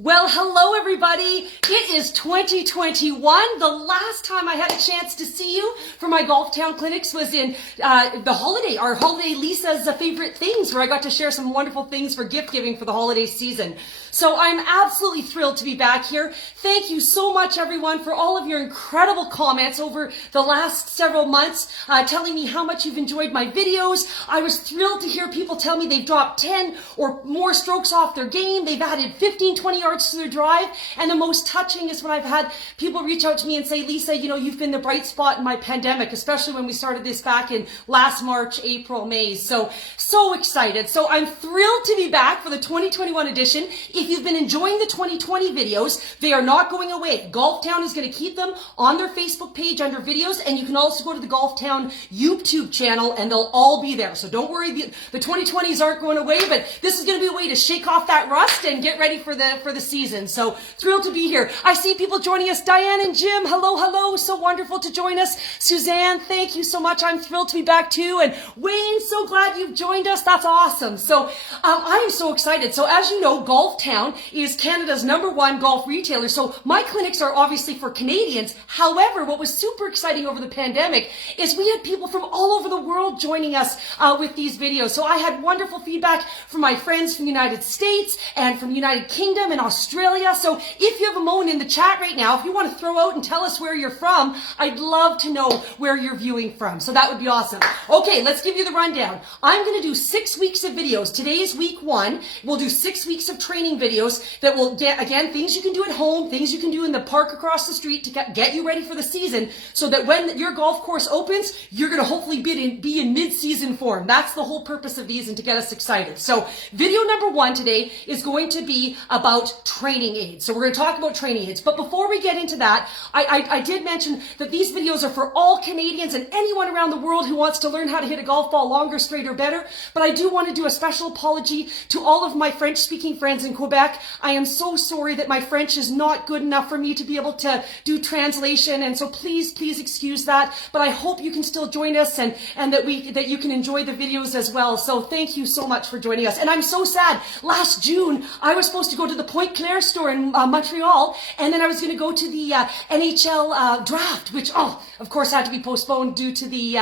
Well, hello everybody. It is 2021. The last time I had a chance to see you for my Golf Town clinics was in our holiday Lisa's favorite things, where I got to share some wonderful things for gift giving for the holiday season. So I'm absolutely thrilled to be back here. Thank you so much everyone for all of your incredible comments over the last several months, telling me how much you've enjoyed my videos. I was thrilled to hear people tell me they've dropped 10 or more strokes off their game. They've added 15, 20 yards to their drive. And the most touching is when I've had people reach out to me and say, Lisa, you know, you've been the bright spot in my pandemic, especially when we started this back in last March, April, May. So excited. So I'm thrilled to be back for the 2021 edition. If you've been enjoying the 2020 videos, they are not going away. Golf Town is going to keep them on their Facebook page under videos, and you can also go to the Golf Town YouTube channel and they'll all be there. So don't worry, the 2020s aren't going away, but this is going to be a way to shake off that rust and get ready for the season. So thrilled to be here. I see people joining us. Diane and Jim, hello. So wonderful to join us. Suzanne, thank you so much. I'm thrilled to be back too. And Wayne, so glad you've joined us. That's awesome. So I am so excited. So as you know, Golf Town is Canada's #1 golf retailer. So my clinics are obviously for Canadians. However, what was super exciting over the pandemic is we had people from all over the world joining us with these videos. So I had wonderful feedback from my friends from the United States and from the United Kingdom and Australia. So if you have a moment in the chat right now, if you want to throw out and tell us where you're from, I'd love to know where you're viewing from. So that would be awesome. Okay, let's give you the rundown. I'm going to do 6 weeks of videos. Today is week 1. We'll do 6 weeks of training videos that will get, again, things you can do at home, things you can do in the park across the street to get you ready for the season, so that when your golf course opens, you're going to hopefully be in mid-season form. That's the whole purpose of these, and to get us excited. So video number 1 today is going to be about training aids. So we're going to talk about training aids. But before we get into that, I did mention that these videos are for all Canadians and anyone around the world who wants to learn how to hit a golf ball longer, straighter, better. But I do want to do a special apology to all of my French-speaking friends in Quebec. I am so sorry that my French is not good enough for me to be able to do translation, and so please excuse that. But I hope you can still join us, and that you can enjoy the videos as well. So thank you so much for joining us. And I'm so sad. Last June, I was supposed to go to the Point Claire store in Montreal, and then I was going to go to the NHL draft, which, of course, had to be postponed due to the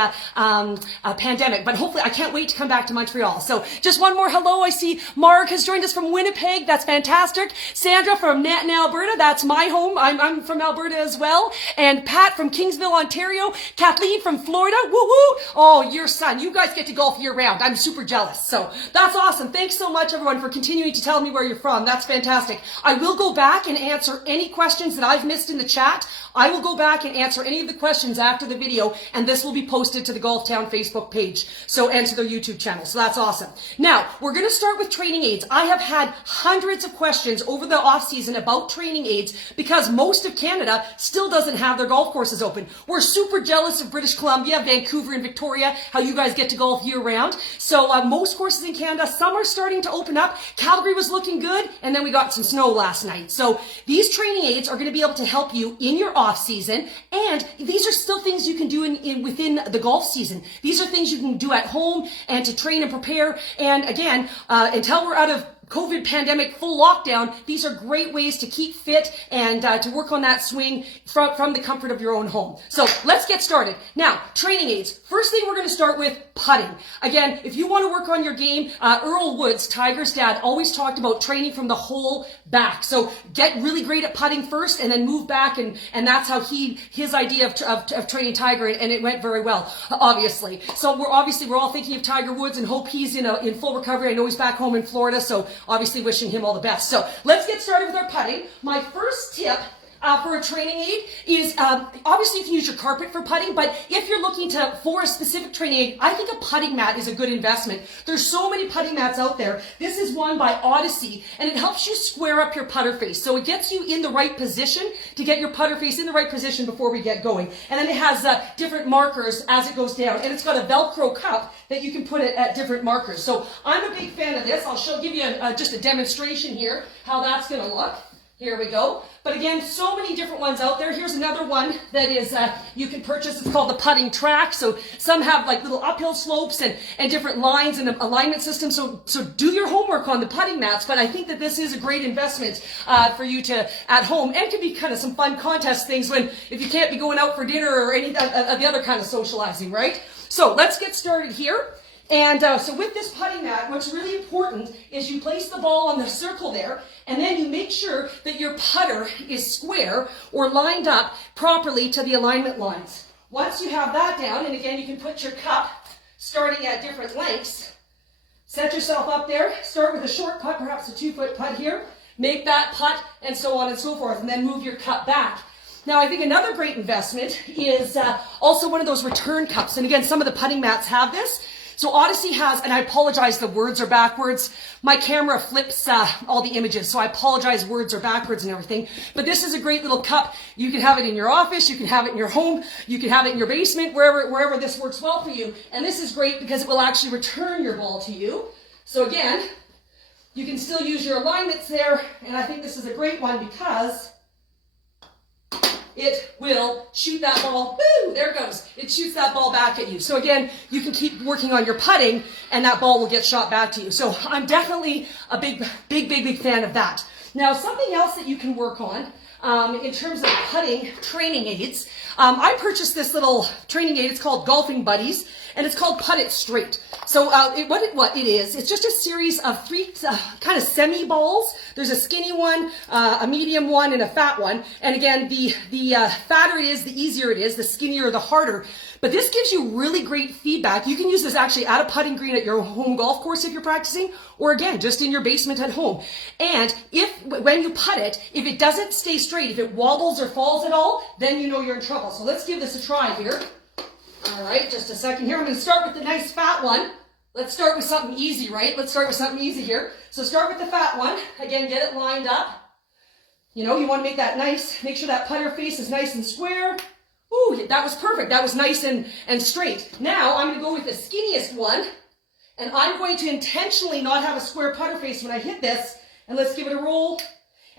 pandemic. But hopefully, I can't wait to come back to Montreal. So just one more hello. I see Mark has joined us from Winnipeg. That's fantastic. Sandra from Nanton, Alberta. That's my home. I'm from Alberta as well. And Pat from Kingsville, Ontario. Kathleen from Florida. Woo woo. Oh, your son. You guys get to golf year round. I'm super jealous. So that's awesome. Thanks so much, everyone, for continuing to tell me where you're from. That's fantastic. I will go back and answer any questions that I've missed in the chat. I will go back and answer any of the questions after the video, and this will be posted to the Golf Town Facebook page, and to their YouTube channel. So that's awesome. Now, we're going to start with training aids. I have had hundreds of questions over the off season about training aids because most of Canada still doesn't have their golf courses open. We're super jealous of British Columbia, Vancouver, and Victoria, how you guys get to golf year round. So most courses in Canada, some are starting to open up. Calgary was looking good, and then we got some snow last night. So these training aids are going to be able to help you in your off season, and these are still things you can do within the golf season. These are things you can do at home and to train and prepare. And again, until we're out of COVID pandemic full lockdown, these are great ways to keep fit and to work on that swing from the comfort of your own home. So let's get started. Now, training aids. First thing we're going to start with putting. Again, if you want to work on your game, Earl Woods, Tiger's dad, always talked about training from the whole back. So get really great at putting first and then move back, and that's how his idea of training Tiger, and it went very well, obviously. So we're all thinking of Tiger Woods and hope he's in full recovery. I know he's back home in Florida, so obviously wishing him all the best. So let's get started with our putting. My first tip for a training aid is, obviously you can use your carpet for putting, but if you're looking for a specific training aid, I think a putting mat is a good investment. There's so many putting mats out there. This is one by Odyssey, and it helps you square up your putter face. So it gets you in the right position to get your putter face in the right position before we get going. And then it has different markers as it goes down, and it's got a Velcro cup that you can put it at different markers. So I'm a big fan of this. I'll give you just a demonstration here how that's going to look. Here we go. But again, so many different ones out there. Here's another one that is you can purchase. It's called the putting track. So some have like little uphill slopes and different lines and alignment systems. So do your homework on the putting mats. But I think that this is a great investment for you to at home, and can be kind of some fun contest things when if you can't be going out for dinner or any of the other kind of socializing, right? So let's get started here. And so with this putting mat, what's really important is you place the ball on the circle there, and then you make sure that your putter is square or lined up properly to the alignment lines. Once you have that down, and again, you can put your cup starting at different lengths. Set yourself up there. Start with a short putt, perhaps a 2-foot putt here. Make that putt, and so on and so forth, and then move your cup back. Now, I think another great investment is also one of those return cups. And again, some of the putting mats have this. So Odyssey has, and I apologize, the words are backwards. My camera flips all the images, so I apologize, words are backwards and everything. But this is a great little cup. You can have it in your office, you can have it in your home, you can have it in your basement, wherever this works well for you. And this is great because it will actually return your ball to you. So again, you can still use your alignments there, and I think this is a great one because it will shoot that ball. Woo, there it goes. It shoots that ball back at you. So again, you can keep working on your putting and that ball will get shot back to you. So I'm definitely a big fan of that. Now, something else that you can work on in terms of putting training aids, I purchased this little training aid. It's called Golfing Buddies, and it's called Putt It Straight. So what it is, it's just a series of 3 kind of semi-balls. There's a skinny one, a medium one, and a fat one. And again, the fatter it is, the easier it is, the skinnier, the harder. But this gives you really great feedback. You can use this actually at a putting green at your home golf course if you're practicing, or again, just in your basement at home. And when you putt it, if it doesn't stay straight, if it wobbles or falls at all, then you know you're in trouble. So let's give this a try here. All right, just a second here. I'm going to start with the nice fat one. Let's start with something easy, right? Let's start with something easy here. So start with the fat one. Again, get it lined up. You know, you want to make that nice, make sure that putter face is nice and square. Ooh, that was perfect. That was nice and straight. Now I'm going to go with the skinniest one, and I'm going to intentionally not have a square putter face when I hit this. And let's give it a roll.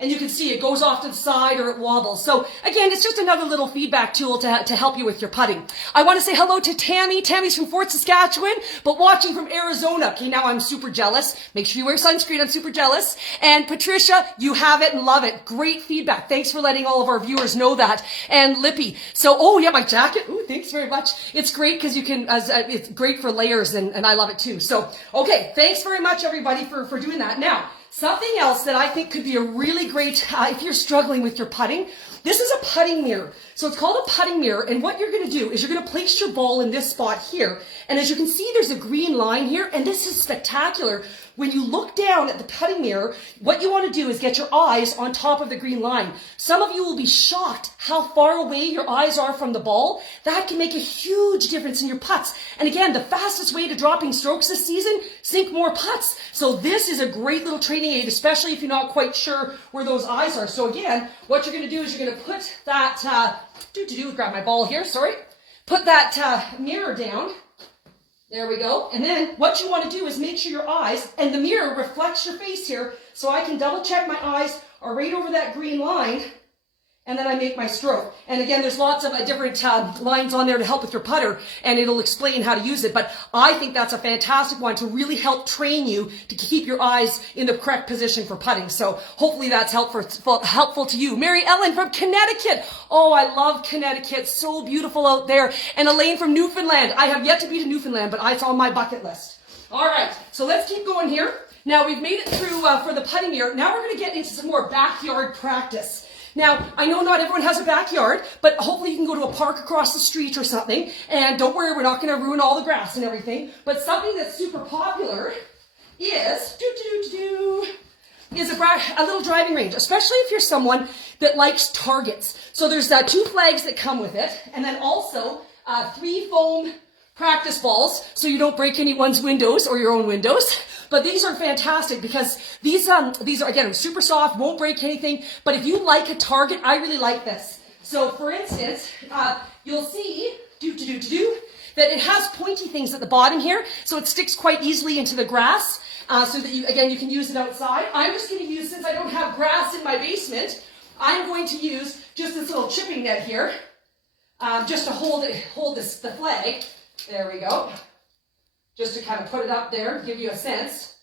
And you can see it goes off to the side or it wobbles. So again, it's just another little feedback tool to help you with your putting. I want to say hello to Tammy. Tammy's from Fort Saskatchewan, but watching from Arizona. Okay, now I'm super jealous. Make sure you wear sunscreen. I'm super jealous. And Patricia, you have it and love it. Great feedback. Thanks for letting all of our viewers know that. And Lippy. So, oh yeah, my jacket. Ooh, thanks very much. It's great because you can, it's great for layers and I love it too. So, okay, thanks very much everybody for doing that. Now, something else that I think could be a really great, if you're struggling with your putting, this is a putting mirror. So it's called a putting mirror, and what you're going to do is you're going to place your ball in this spot here. And as you can see, there's a green line here, and this is spectacular. When you look down at the putting mirror, what you want to do is get your eyes on top of the green line. Some of you will be shocked how far away your eyes are from the ball. That can make a huge difference in your putts. And again, the fastest way to dropping strokes this season, sink more putts. So this is a great little training aid, especially if you're not quite sure where those eyes are. So again, what you're going to do is you're going to put that, grab my ball here, sorry. Put that mirror down. There we go. And then what you want to do is make sure your eyes, and the mirror reflects your face here, so I can double check my eyes are right over that green line, and then I make my stroke. And again, there's lots of different lines on there to help with your putter, and it'll explain how to use it. But I think that's a fantastic one to really help train you to keep your eyes in the correct position for putting. So hopefully that's helpful to you. Mary Ellen from Connecticut. Oh, I love Connecticut. So beautiful out there. And Elaine from Newfoundland. I have yet to be to Newfoundland, but it's on my bucket list. All right, so let's keep going here. Now we've made it through for the putting mirror. Now we're going to get into some more backyard practice. Now, I know not everyone has a backyard, but hopefully you can go to a park across the street or something. And don't worry, we're not going to ruin all the grass and everything. But something that's super popular is a little driving range, especially if you're someone that likes targets. So there's 2 flags that come with it, and then also 3 foam practice balls, so you don't break anyone's windows or your own windows. But these are fantastic because these are, again, super soft, won't break anything. But if you like a target, I really like this. So for instance, you'll see, that it has pointy things at the bottom here. So it sticks quite easily into the grass. So that you can use it outside. I'm just going to use, since I don't have grass in my basement, I'm going to use just this little chipping net here, just to hold the flag. There we go. Just to kind of put it up there, give you a sense.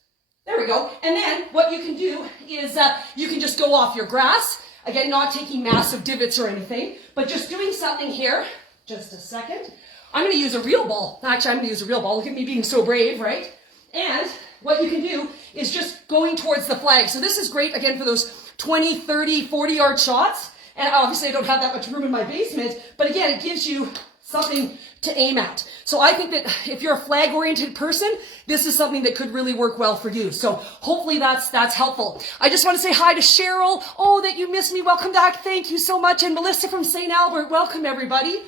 There we go. And then what you can do is you can just go off your grass. Again, not taking massive divots or anything, but just doing something here. Just a second. I'm going to use a real ball. Actually, I'm going to use a real ball. Look at me being so brave, right? And what you can do is just going towards the flag. So this is great, again, for those 20, 30, 40-yard shots. And obviously, I don't have that much room in my basement. But again, it gives you something to aim at. So I think that if you're a flag-oriented person, this is something that could really work well for you. So hopefully that's helpful. I just want to say hi to Cheryl. Oh, that you missed me. Welcome back. Thank you so much. And Melissa from St. Albert. Welcome, everybody.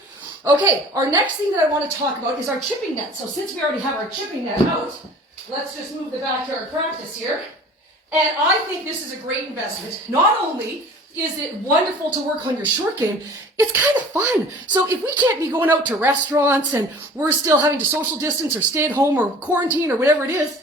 Okay, our next thing that I want to talk about is our chipping net. So since we already have our chipping net out, let's just move the backyard practice here. And I think this is a great investment. Not only is it wonderful to work on your short game, it's kind of fun. So if we can't be going out to restaurants and we're still having to social distance or stay at home or quarantine or whatever it is,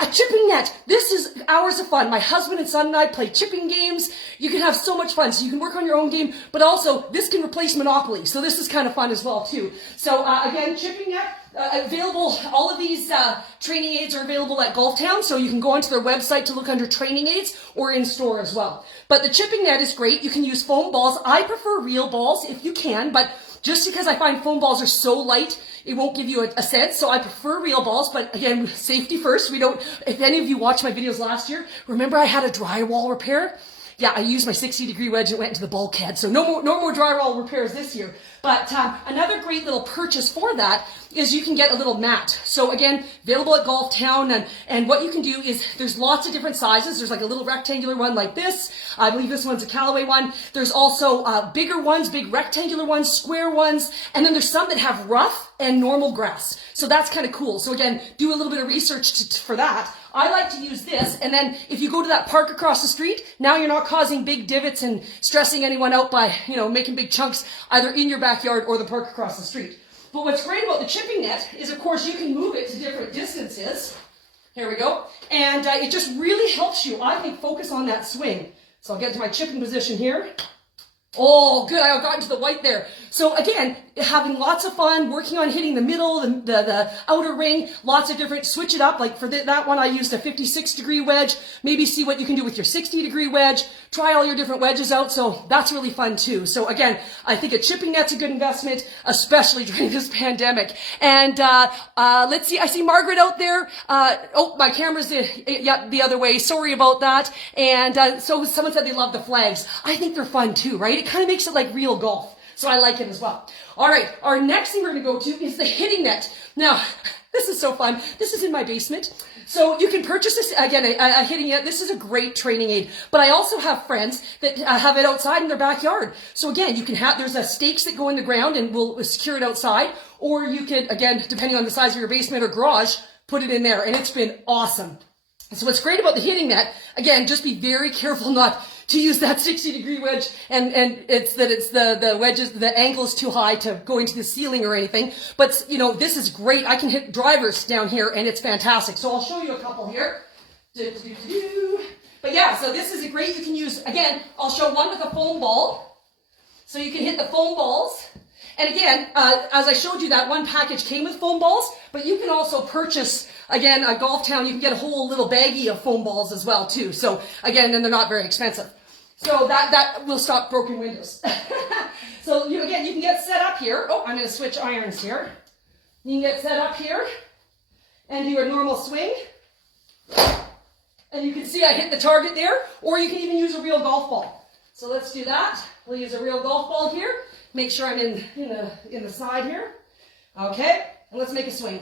a chipping net. This is hours of fun. My husband and son and I play chipping games. You can have so much fun. So you can work on your own game, but also this can replace Monopoly. So this is kind of fun as well too. So again, chipping net, available. All of these training aids are available at Golf Town. So you can go onto their website to look under training aids or in store as well. But the chipping net is great. You can use foam balls. I prefer real balls if you can, but just because I find foam balls are so light, it won't give you a sense. So I prefer real balls, but again, safety first. If any of you watched my videos last year, remember I had a drywall repair? Yeah, I used my 60-degree wedge and went into the bulkhead. So no more drywall repairs this year. But another great little purchase for that is you can get a little mat. So again, available at Golf Town. And what you can do is there's lots of different sizes. There's like a little rectangular one like this. I believe this one's a Callaway one. There's also bigger ones, big rectangular ones, square ones. And then there's some that have rough and normal grass. So that's kind of cool. So again, do a little bit of research for that. I like to use this, and then if you go to that park across the street, now you're not causing big divots and stressing anyone out by, making big chunks either in your backyard or the park across the street. But what's great about the chipping net is, of course, you can move it to different distances. Here we go. And it just really helps you, I think, focus on that swing. So I'll get to my chipping position here. Oh, good. I got into the white there. So again, having lots of fun, working on hitting the middle, the outer ring, lots of different, switch it up. Like for that one, I used a 56-degree wedge. Maybe see what you can do with your 60-degree wedge. Try all your different wedges out. So that's really fun too. So again, I think a chipping net's a good investment, especially during this pandemic. And let's see. I see Margaret out there. Oh, my camera's the other way. Sorry about that. And so someone said they love the flags. I think they're fun too, right? It kind of makes it like real golf. So I like it as well. All right. Our next thing we're going to go to is the hitting net. Now, this is so fun. This is in my basement. So you can purchase this, again, a hitting net. This is a great training aid. But I also have friends that have it outside in their backyard. So again, you can there's stakes that go in the ground and will secure it outside. Or you could, again, depending on the size of your basement or garage, put it in there. And it's been awesome. So what's great about the hitting net, again, just be very careful not to use that 60-degree wedge and it's the wedges, the angle is too high to go into the ceiling or anything. But, this is great. I can hit drivers down here and it's fantastic. So I'll show you a couple here. But yeah, so this is great. You can use, again, I'll show one with a foam ball. So you can hit the foam balls. And again, as I showed you, that one package came with foam balls, but you can also purchase, again, at Golf Town, you can get a whole little baggie of foam balls as well, too. So again, and they're not very expensive. So that will stop broken windows. So you can get set up here. Oh, I'm going to switch irons here. You can get set up here and do a normal swing. And you can see I hit the target there, or you can even use a real golf ball. So let's do that. We'll use a real golf ball here. Make sure I'm in the side here. Okay, and let's make a swing.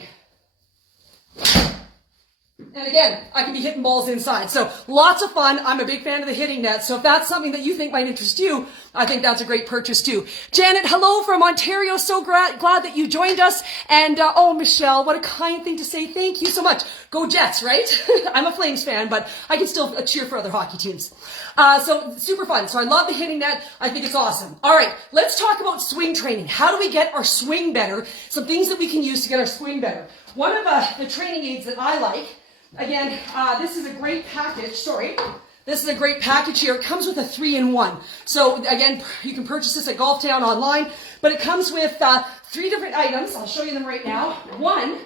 And again, I can be hitting balls inside. So lots of fun. I'm a big fan of the hitting net. So if that's something that you think might interest you, I think that's a great purchase too. Janet, hello from Ontario. So glad that you joined us. And oh, Michelle, what a kind thing to say. Thank you so much. Go Jets, right? I'm a Flames fan, but I can still cheer for other hockey teams. So super fun. So I love the hitting net. I think it's awesome. All right, let's talk about swing training. How do we get our swing better? Some things that we can use to get our swing better. One of the training aids that I like, again, this is a great package, that This is a great package here. It comes with a 3-in-1. So again, you can purchase this at Golf Town online, but it comes with 3 different items. I'll show you them right now. One,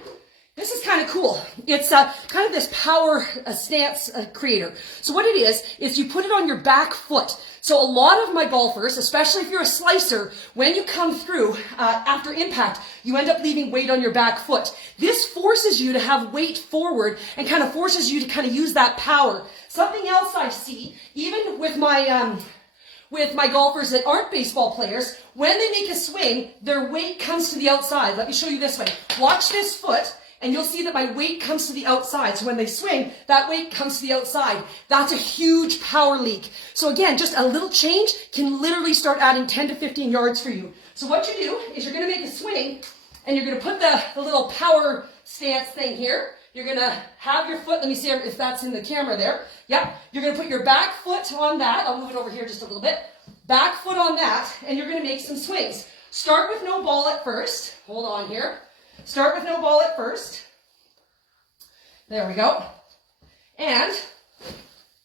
this is kind of cool. It's kind of this power stance creator. So what it is you put it on your back foot. So a lot of my golfers, especially if you're a slicer, when you come through after impact, you end up leaving weight on your back foot. This forces you to have weight forward and kind of forces you to kind of use that power. Something else I see, even with my golfers that aren't baseball players, when they make a swing, their weight comes to the outside. Let me show you this way. Watch this foot. And you'll see that my weight comes to the outside. So when they swing, that weight comes to the outside. That's a huge power leak. So again, just a little change can literally start adding 10 to 15 yards for you. So what you do is you're going to make a swing, and you're going to put the little power stance thing here. You're going to have your foot, let me see if that's in the camera there. Yep. You're going to put your back foot on that. I'll move it over here just a little bit. Back foot on that, and you're going to make some swings. Start with no ball at first. Hold on here. Start with no ball at first. There we go. And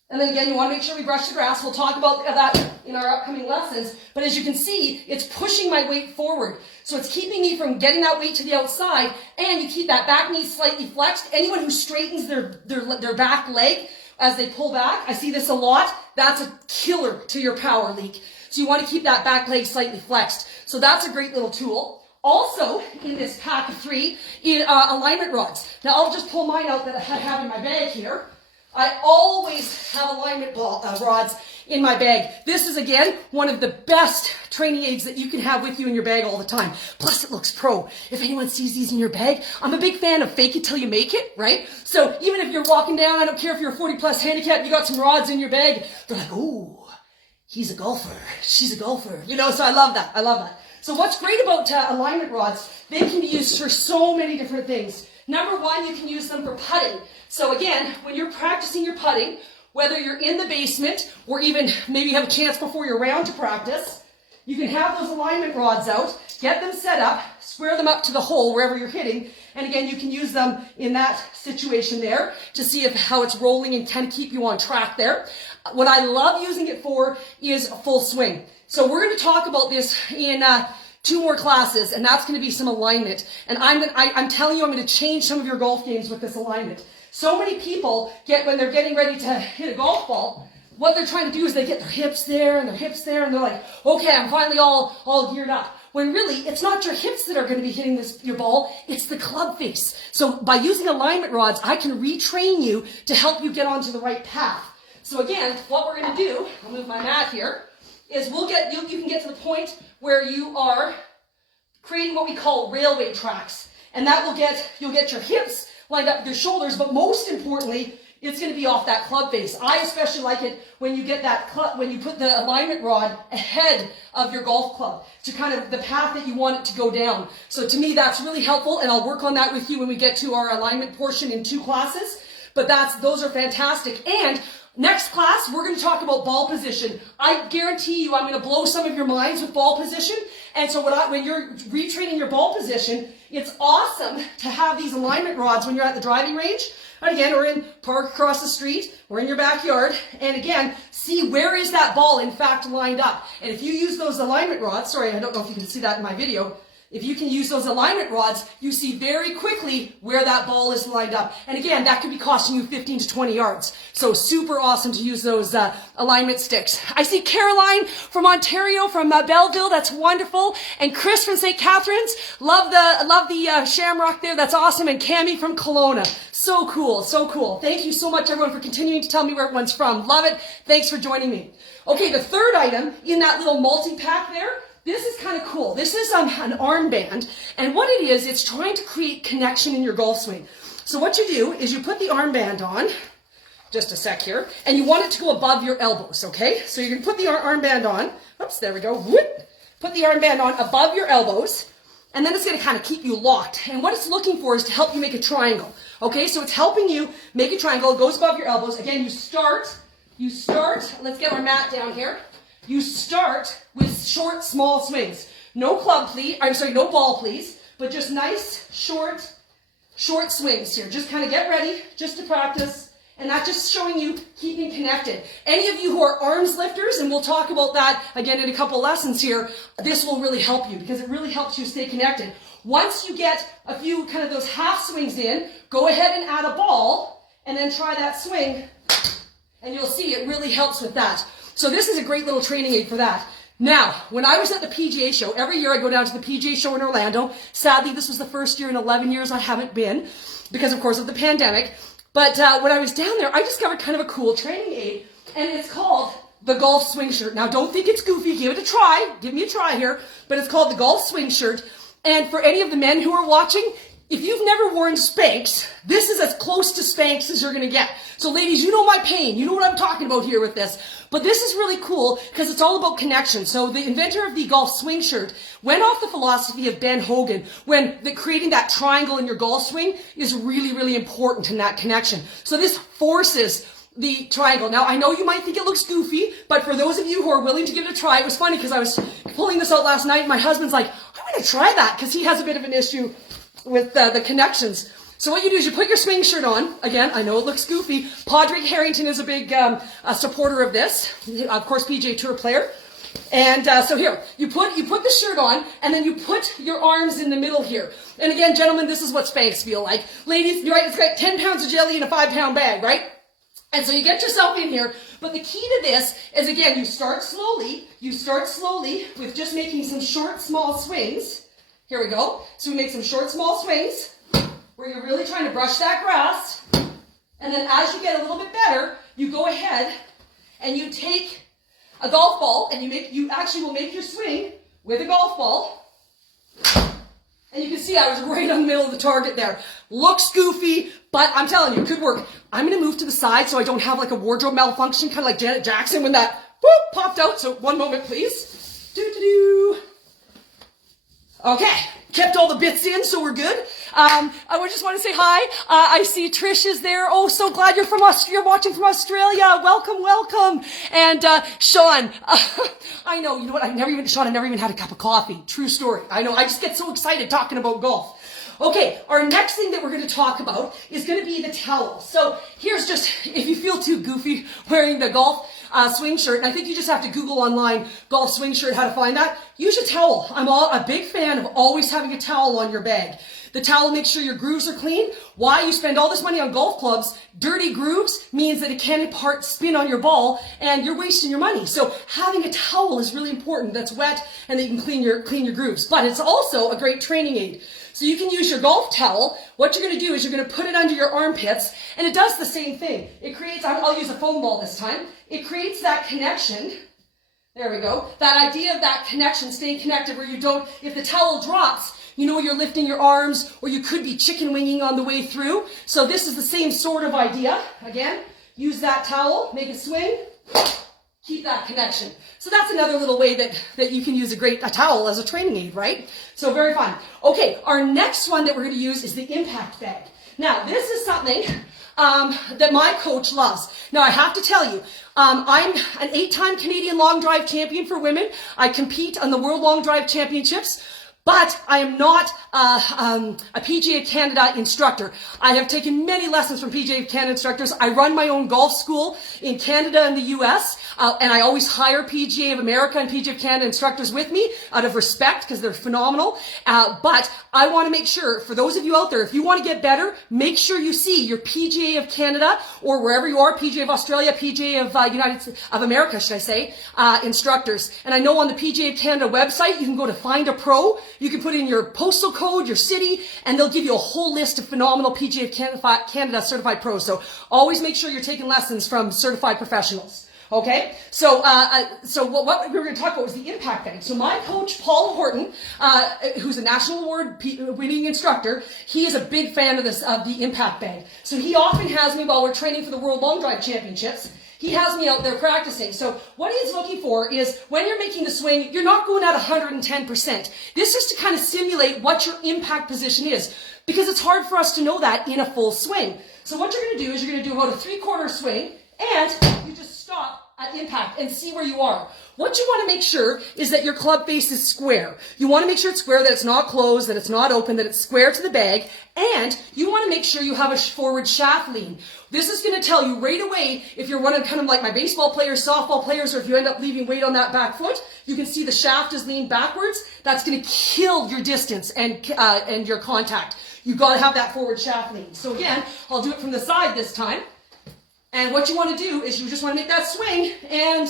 then again, you want to make sure we brush the grass. We'll talk about that in our upcoming lessons. But as you can see, it's pushing my weight forward. So it's keeping me from getting that weight to the outside, and you keep that back knee slightly flexed. Anyone who straightens their back leg as they pull back, I see this a lot, that's a killer to your power leak. So you want to keep that back leg slightly flexed. So that's a great little tool. Also, in this pack of 3, alignment rods. Now, I'll just pull mine out that I have in my bag here. I always have alignment rods in my bag. This is, again, one of the best training aids that you can have with you in your bag all the time. Plus, it looks pro. If anyone sees these in your bag, I'm a big fan of fake it till you make it, right? So even if you're walking down, I don't care if you're a 40-plus handicap, you got some rods in your bag, they're like, ooh, he's a golfer. She's a golfer. You know, so I love that. I love that. So what's great about alignment rods, they can be used for so many different things. Number 1, you can use them for putting. So again, when you're practicing your putting, whether you're in the basement or even maybe you have a chance before your round to practice, you can have those alignment rods out, get them set up, square them up to the hole wherever you're hitting, and again, you can use them in that situation there to see how it's rolling and kind of keep you on track there. What I love using it for is a full swing. So we're going to talk about this in 2 more classes, and that's going to be some alignment. And I'm telling you, I'm going to change some of your golf games with this alignment. So many people when they're getting ready to hit a golf ball, what they're trying to do is they get their hips there and their hips there, and they're like, okay, I'm finally all geared up. When really, it's not your hips that are going to be hitting your ball, it's the club face. So by using alignment rods, I can retrain you to help you get onto the right path. So again, what we're going to do, I'll move my mat here, is you can get to the point where you are creating what we call railway tracks. And that you'll get your hips lined up with your shoulders, but most importantly, it's going to be off that club face. I especially like it when you get when you put the alignment rod ahead of your golf club to kind of the path that you want it to go down. So to me, that's really helpful, and I'll work on that with you when we get to our alignment portion in 2 classes. But those are fantastic. And next class, we're going to talk about ball position. I guarantee you I'm going to blow some of your minds with ball position. And so when you're retraining your ball position, it's awesome to have these alignment rods when you're at the driving range. And again, or in park across the street, or in your backyard. And again, see where is that ball in fact lined up. And if you use those alignment rods, sorry, I don't know if you can see that in my video, if you can use those alignment rods, you see very quickly where that ball is lined up. And again, that could be costing you 15 to 20 yards. So super awesome to use those alignment sticks. I see Caroline from Ontario, from Belleville. That's wonderful. And Chris from St. Catharines. Love the shamrock there. That's awesome. And Cami from Kelowna. So cool. So cool. Thank you so much, everyone, for continuing to tell me where everyone's from. Love it. Thanks for joining me. Okay, the third item in that little multi-pack there, this is kind of cool. This is an armband, and what it is, it's trying to create connection in your golf swing. So what you do is you put the armband on, just a sec here, and you want it to go above your elbows, okay? So you're going to put the armband on. Oops, there we go. Whoop. Put the armband on above your elbows, and then it's going to kind of keep you locked. And what it's looking for is to help you make a triangle, okay? So it's helping you make a triangle. It goes above your elbows. Again, you start, let's get our mat down here. You start with short, small swings. No no ball, please, but just nice, short swings here. Just kind of get ready just to practice. And that's just showing you keeping connected. Any of you who are arms lifters, and we'll talk about that again in a couple lessons here, this will really help you because it really helps you stay connected. Once you get a few kind of those half swings in, go ahead and add a ball and then try that swing and you'll see it really helps with that. So this is a great little training aid for that. Now, when I was at the PGA show, every year I go down to the PGA show in Orlando. Sadly, this was the first year in 11 years I haven't been because, of course, of the pandemic. But when I was down there, I discovered kind of a cool training aid, and it's called the golf swing shirt. Now, don't think it's goofy. Give it a try. Give me a try here. But it's called the golf swing shirt. And for any of the men who are watching, if you've never worn Spanx, this is as close to Spanx as you're going to get. So ladies, you know my pain. You know what I'm talking about here with this. But this is really cool because it's all about connection. So the inventor of the golf swing shirt went off the philosophy of Ben Hogan when creating that triangle in your golf swing is really, really important in that connection. So this forces the triangle. Now, I know you might think it looks goofy, but for those of you who are willing to give it a try, it was funny because I was pulling this out last night and my husband's like, I'm going to try that because he has a bit of an issue with the connections. So what you do is you put your swing shirt on. Again, I know it looks goofy. Padraig Harrington is a big supporter of this. Of course, PGA Tour player. And so here, you put the shirt on, and then you put your arms in the middle here. And again, gentlemen, this is what Spanx feel like. Ladies, you're right, it's got 10 pounds of jelly in a 5-pound bag, right? And so you get yourself in here. But the key to this is, again, you start slowly. You start slowly with just making some short, small swings. Here we go. So we make some short, small swings where you're really trying to brush that grass. And then as you get a little bit better, you go ahead and you take a golf ball and you actually will make your swing with a golf ball. And you can see I was right on the middle of the target there. Looks goofy, but I'm telling you, it could work. I'm going to move to the side so I don't have like a wardrobe malfunction, kind of like Janet Jackson when that whoop popped out. So one moment, please. Doo-doo-doo. Okay, kept all the bits in, so we're good. I would just want to say hi. I see Trish is there. Oh, so glad you're watching from Australia. Welcome, welcome. And Sean, I know, you know what? Sean, I never even had a cup of coffee. True story. I know. I just get so excited talking about golf. Okay, our next thing that we're going to talk about is going to be the towel. So here's just, if you feel too goofy wearing the golf swing shirt, and I think you just have to Google online golf swing shirt, how to find that. Use a towel. I'm a big fan of always having a towel on your bag. The towel makes sure your grooves are clean. Why you spend all this money on golf clubs? Dirty grooves means that it can impart spin on your ball and you're wasting your money. So having a towel is really important that's wet and that you can clean your grooves. But it's also a great training aid. So you can use your golf towel. What you're going to do is you're going to put it under your armpits, and it does the same thing. It creates, I'll use a foam ball this time. It creates that connection. There we go. That idea of that connection, staying connected where you don't, if the towel drops, you know you're lifting your arms, or you could be chicken winging on the way through. So this is the same sort of idea. Again, use that towel, make it swing, keep that connection. So that's another little way that you can use a towel as a training aid, right? So very fun. Okay, our next one that we're going to use is the impact bag. Now, this is something that my coach loves. Now, I have to tell you, I'm an 8-time Canadian long drive champion for women. I compete on the World Long Drive Championships. But I am not a PGA of Canada instructor. I have taken many lessons from PGA of Canada instructors. I run my own golf school in Canada and the US, and I always hire PGA of America and PGA of Canada instructors with me out of respect because they're phenomenal. But I want to make sure, for those of you out there, if you want to get better, make sure you see your PGA of Canada or wherever you are, PGA of Australia, PGA of America, should I say, instructors. And I know on the PGA of Canada website, you can go to Find a Pro. You can put in your postal code, your city, and they'll give you a whole list of phenomenal PGA of Canada certified pros. So always make sure you're taking lessons from certified professionals. Okay? So what we were going to talk about was the impact bag. So my coach, Paul Horton, who's a national award winning instructor, he is a big fan of the impact bag. So he often has me while we're training for the World Long Drive Championships. He has me out there practicing. So what he's looking for is when you're making the swing, you're not going at 110%. This is to kind of simulate what your impact position is, because it's hard for us to know that in a full swing. So what you're going to do is you're going to do about a 3/4 swing, and you just stop at impact and see where you are. What you want to make sure is that your club face is square. You want to make sure it's square, that it's not closed, that it's not open, that it's square to the bag, and you want to make sure you have a forward shaft lean. This is going to tell you right away if you're one of kind of like my baseball players, softball players, or if you end up leaving weight on that back foot, you can see the shaft is leaned backwards. That's going to kill your distance and your contact. You've got to have that forward shaft lean. So again, I'll do it from the side this time. And what you want to do is you just want to make that swing and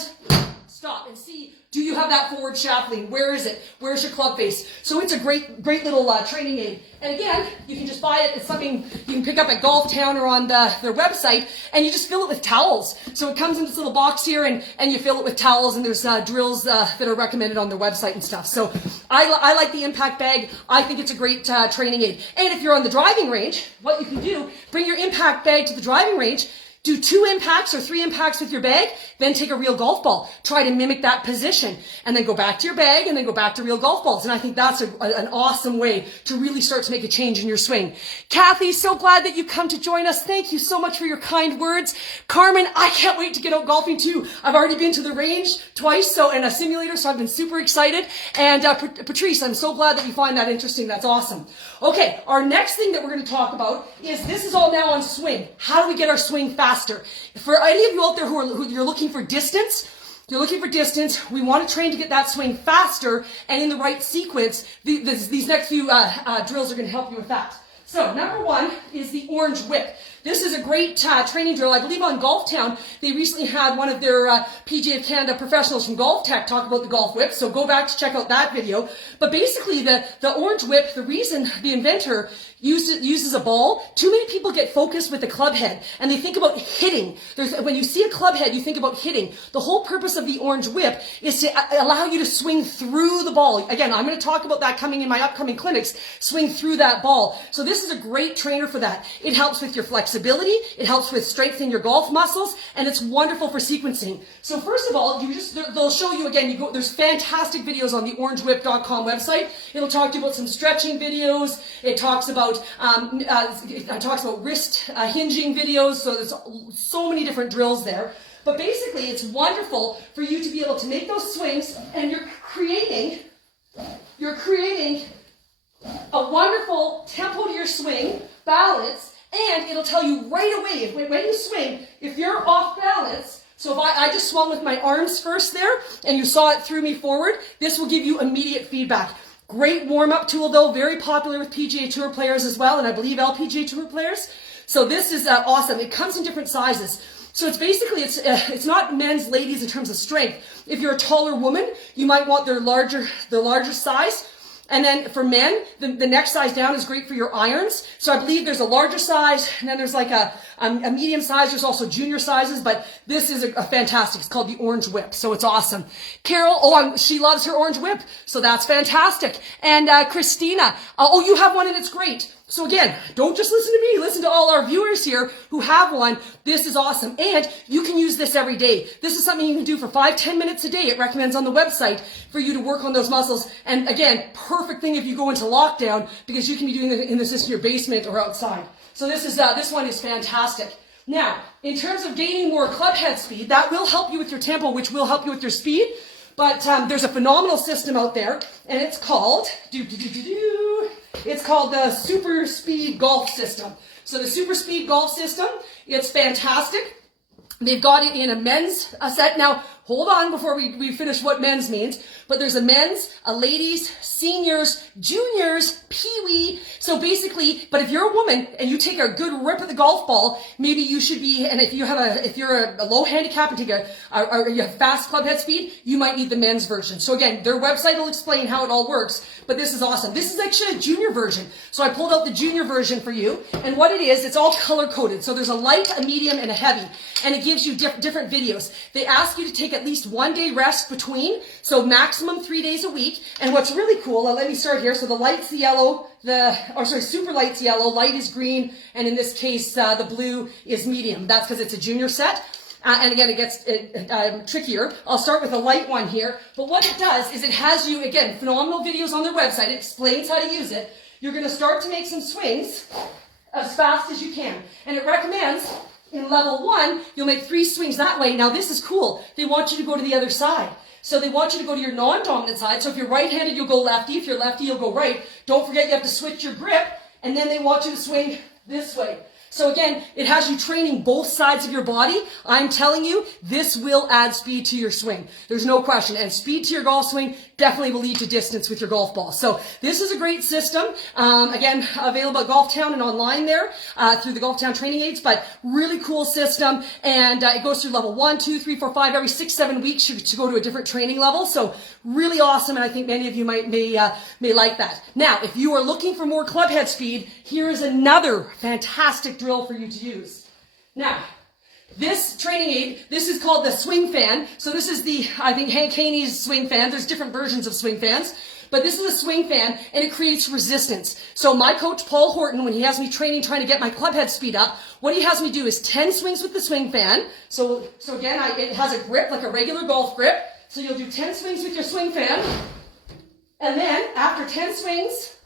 stop and see, do you have that forward shaft lean? Where is it? Where's your club face? So it's a great little training aid. And again, you can just buy it. It's something you can pick up at Golf Town or on their website, and you just fill it with towels. So it comes in this little box here, and you fill it with towels, and there's drills that are recommended on their website and stuff. So I like the impact bag. I think it's a great training aid. And if you're on the driving range, what you can do, bring your impact bag to the driving range, do 2 impacts or 3 impacts with your bag, then take a real golf ball. Try to mimic that position, and then go back to your bag, and then go back to real golf balls. And I think that's an awesome way to really start to make a change in your swing. Kathy, so glad that you come to join us. Thank you so much for your kind words. Carmen, I can't wait to get out golfing too. I've already been to the range twice, and a simulator, so I've been super excited. And Patrice, I'm so glad that you find that interesting. That's awesome. Okay, our next thing that we're going to talk about is, this is all now on swing. How do we get our swing faster? For any of you out there who you're looking for distance, we want to train to get that swing faster and in the right sequence. These next few drills are going to help you with that. So number 1 is the orange whip. This is a great training drill. I believe on Golf Town, they recently had one of their PGA of Canada professionals from Golf Tech talk about the golf whip. So go back to check out that video. But basically, the orange whip, the reason the inventor uses a ball, too many people get focused with the club head and they think about hitting. When you see a club head, you think about hitting. The whole purpose of the orange whip is to allow you to swing through the ball. Again, I'm going to talk about that coming in my upcoming clinics, swing through that ball. So this is a great trainer for that. It helps with your flexibility, it helps with strengthening your golf muscles, and it's wonderful for sequencing. So first of all, they'll show you again, there's fantastic videos on the orangewhip.com website. It'll talk to you about some stretching videos. It talks about wrist hinging videos, so there's so many different drills there. But basically, it's wonderful for you to be able to make those swings, and you're creating a wonderful tempo to your swing, balance, and it'll tell you right away when you swing, if you're off balance. So if I just swung with my arms first there, and you saw it threw me forward, this will give you immediate feedback. Great warm-up tool, though, very popular with PGA Tour players as well, and I believe LPGA Tour players. So this is awesome. It comes in different sizes. So it's basically, it's not men's, ladies in terms of strength. If you're a taller woman, you might want the larger size. And then for men, the next size down is great for your irons. So I believe there's a larger size, and then there's like a medium size. There's also junior sizes, but this is a fantastic. It's called the Orange Whip, so it's awesome. Carol, she loves her Orange Whip, so that's fantastic. And Christina, you have one and it's great. So again, don't just listen to me, listen to all our viewers here who have one. This is awesome. And you can use this every day. This is something you can do for 5-10 minutes a day. It recommends on the website for you to work on those muscles. And again, perfect thing if you go into lockdown, because you can be doing this in your basement or outside. So this one is fantastic. Now, in terms of gaining more club head speed, that will help you with your tempo, which will help you with your speed. But there's a phenomenal system out there, and it's called the Super Speed Golf System. So the Super Speed Golf System, it's fantastic. They've got it in a men's set. Now, hold on before we finish what men's means. But there's a men's, a ladies, seniors, juniors, peewee. So basically, but if you're a woman and you take a good rip at the golf ball, maybe you should be, and if you're a low handicap and take or you have fast club head speed, you might need the men's version. So again, their website will explain how it all works, but this is awesome. This is actually a junior version. So I pulled out the junior version for you. And what it is, it's all color coded. So there's a light, a medium, and a heavy. And it gives you different videos. They ask you to take at least 1 day rest between, so maximum 3 days a week. And what's really cool, let me start here. So the light's the yellow, super light's yellow, light is green, and in this case, the blue is medium. That's because it's a junior set. And again, it gets trickier. I'll start with a light one here. But what it does is it has you, again, phenomenal videos on their website. It explains how to use it. You're going to start to make some swings as fast as you can. And it recommends In level 1, you'll make 3 swings that way. Now this is cool. They want you to go to the other side. So they want you to go to your non-dominant side. So if you're right-handed, you'll go lefty. If you're lefty, you'll go right. Don't forget you have to switch your grip, and then they want you to swing this way. So again, it has you training both sides of your body. I'm telling you, this will add speed to your swing. There's no question. And speed to your golf swing definitely will lead to distance with your golf ball. So this is a great system. Again, available at Golf Town and online there through the Golf Town training aids, but really cool system. And it goes through level 1, 2, 3, 4, 5. Every 6-7 weeks to go to a different training level. So really awesome. And I think many of you may like that. Now, if you are looking for more club head speed, here is another fantastic drill for you to use. Now, this training aid, this is called the swing fan. So this is the, I think, Hank Haney's swing fan. There's different versions of swing fans. But this is a swing fan, and it creates resistance. So my coach, Paul Horton, when he has me training, trying to get my club head speed up, what he has me do is 10 swings with the swing fan. So again, it has a grip, like a regular golf grip. So you'll do 10 swings with your swing fan. And then, after 10 swings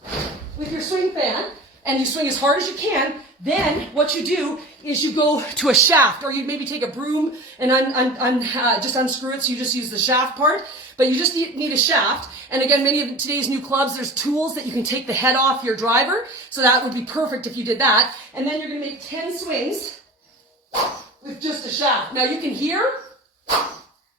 with your swing fan, and you swing as hard as you can, then what you do is you go to a shaft, or you maybe take a broom and just unscrew it, so you just use the shaft part, but you just need a shaft. And again, many of today's new clubs, there's tools that you can take the head off your driver, so that would be perfect if you did that. And then you're going to make 10 swings with just a shaft. Now you can hear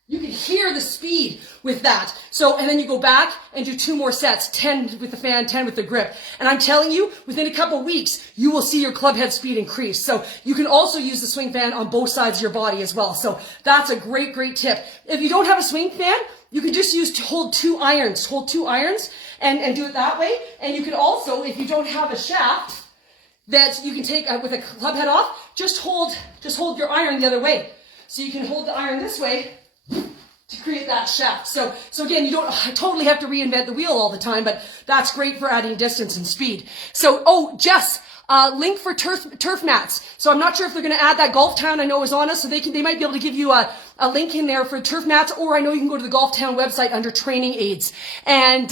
the speed with that. So, and then you go back and do 2 more sets, 10 with the fan, 10 with the grip. And I'm telling you, within a couple weeks, you will see your club head speed increase. So you can also use the swing fan on both sides of your body as well. So that's a great, great tip. If you don't have a swing fan, you can just use to hold 2 irons. Hold 2 irons and do it that way. And you can also, if you don't have a shaft that you can take with a club head off, just hold your iron the other way. So you can hold the iron this way to create that shaft. So again, you don't totally have to reinvent the wheel all the time, but that's great for adding distance and speed. So, Jess, link for turf mats. So I'm not sure if they're going to add that. Golf Town, I know, is on us, so they might be able to give you a link in there for turf mats, or I know you can go to the Golf Town website under training aids. And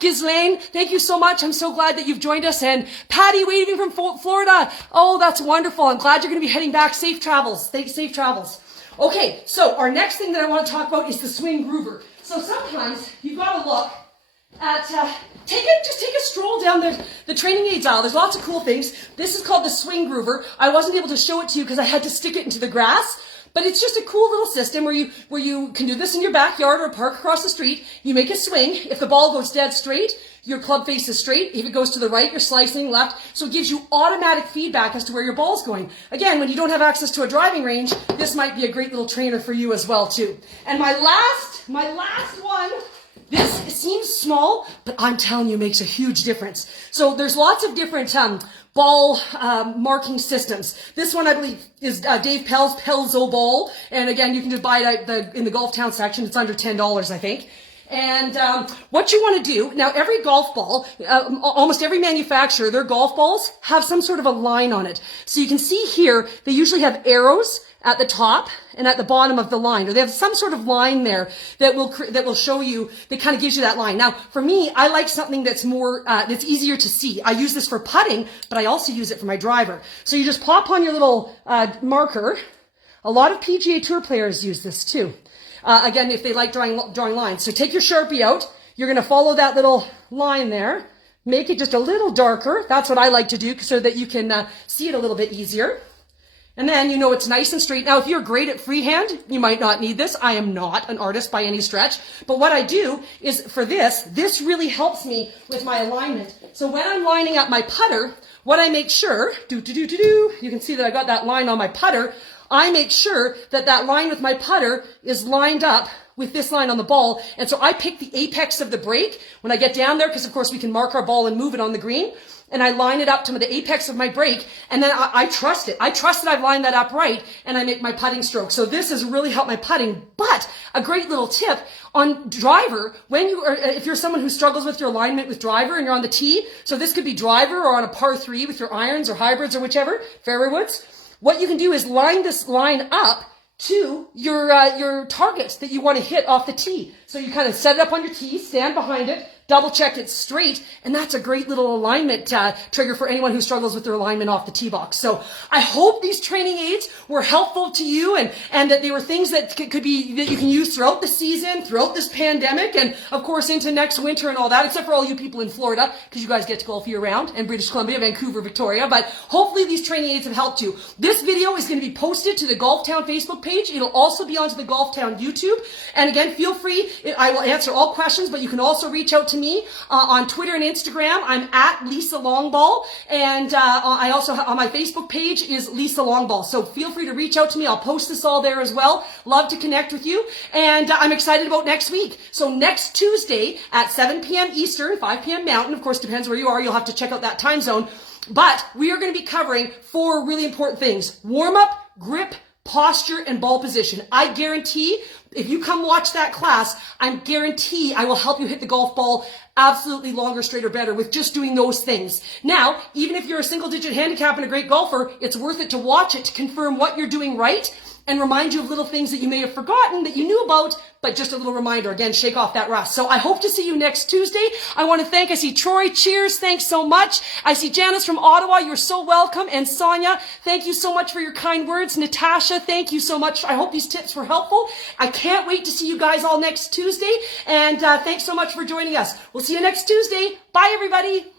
Ghislaine, thank you so much. I'm so glad that you've joined us. And Patty, waving from Florida. Oh, that's wonderful. I'm glad you're going to be heading back. Safe travels. Safe travels. Okay, so our next thing that I want to talk about is the swing groover. So sometimes you've got to look at, just take a stroll down the training aids aisle. There's lots of cool things. This is called the swing groover. I wasn't able to show it to you because I had to stick it into the grass. But it's just a cool little system where you can do this in your backyard or park across the street. You make a swing. If the ball goes dead straight, your club face is straight. If it goes to the right, you're slicing left. So it gives you automatic feedback as to where your ball's going. Again, when you don't have access to a driving range, this might be a great little trainer for you as well too. And my last one, this seems small, but I'm telling you, it makes a huge difference. So there's lots of different ball marking systems. This one, I believe, is Dave Pell's Pelzo Ball. And again, you can just buy it in the Golf Town section. It's under $10, I think. And what you want to do, now every golf ball, almost every manufacturer, their golf balls have some sort of a line on it. So you can see here, they usually have arrows at the top and at the bottom of the line, or they have some sort of line there that will show you, that kind of gives you that line. Now, for me, I like something that's more, that's easier to see. I use this for putting, but I also use it for my driver. So you just pop on your little marker. A lot of PGA Tour players use this too. Again, if they like drawing lines. So take your Sharpie out. You're going to follow that little line there. Make it just a little darker. That's what I like to do so that you can see it a little bit easier. And then you know it's nice and straight. Now, if you're great at freehand, you might not need this. I am not an artist by any stretch. But what I do is for this really helps me with my alignment. So when I'm lining up my putter, what I make sure, you can see that I got that line on my putter. I make sure that line with my putter is lined up with this line on the ball. And so I pick the apex of the break when I get down there, because of course we can mark our ball and move it on the green. And I line it up to the apex of my break, and then I trust it. I trust that I've lined that up right, and I make my putting stroke. So this has really helped my putting. But a great little tip on driver, if you're someone who struggles with your alignment with driver and you're on the tee, so this could be driver or on a par 3 with your irons or hybrids or whichever, fairway woods. What you can do is line this line up to your target that you want to hit off the tee. So you kind of set it up on your tee, stand behind it, double check it's straight, and that's a great little alignment trigger for anyone who struggles with their alignment off the tee box. So I hope these training aids were helpful to you, and that they were things that could be, that you can use throughout the season, throughout this pandemic, and of course into next winter and all that, except for all you people in Florida, because you guys get to golf year round, and British Columbia, Vancouver, Victoria. But hopefully these training aids have helped you. This video is going to be posted to the Golf Town Facebook page. It'll also be onto the Golf Town YouTube. And again, feel free, I will answer all questions, but you can also reach out to me on Twitter and Instagram. I'm at Lisa Longball, and I also on my Facebook page is Lisa Longball. So feel free to reach out to me. I'll post this all there as well. Love to connect with you, and I'm excited about next week. So next Tuesday at 7 p.m. Eastern, 5 p.m. Mountain, of course, depends where you are. You'll have to check out that time zone. But we are going to be covering 4 really important things: warm up, grip, posture, and ball position. I guarantee if you come watch that class, I guarantee I will help you hit the golf ball absolutely longer, straighter, better with just doing those things. Now, even if you're a single digit handicap and a great golfer, it's worth it to watch it to confirm what you're doing right and remind you of little things that you may have forgotten that you knew about, but just a little reminder. Again, shake off that rust. So I hope to see you next Tuesday. I want to thank, I see Troy, cheers, thanks so much. I see Janice from Ottawa, you're so welcome. And Sonia, thank you so much for your kind words. Natasha, thank you so much. I hope these tips were helpful. I can't wait to see you guys all next Tuesday. And thanks so much for joining us. We'll see you next Tuesday. Bye, everybody.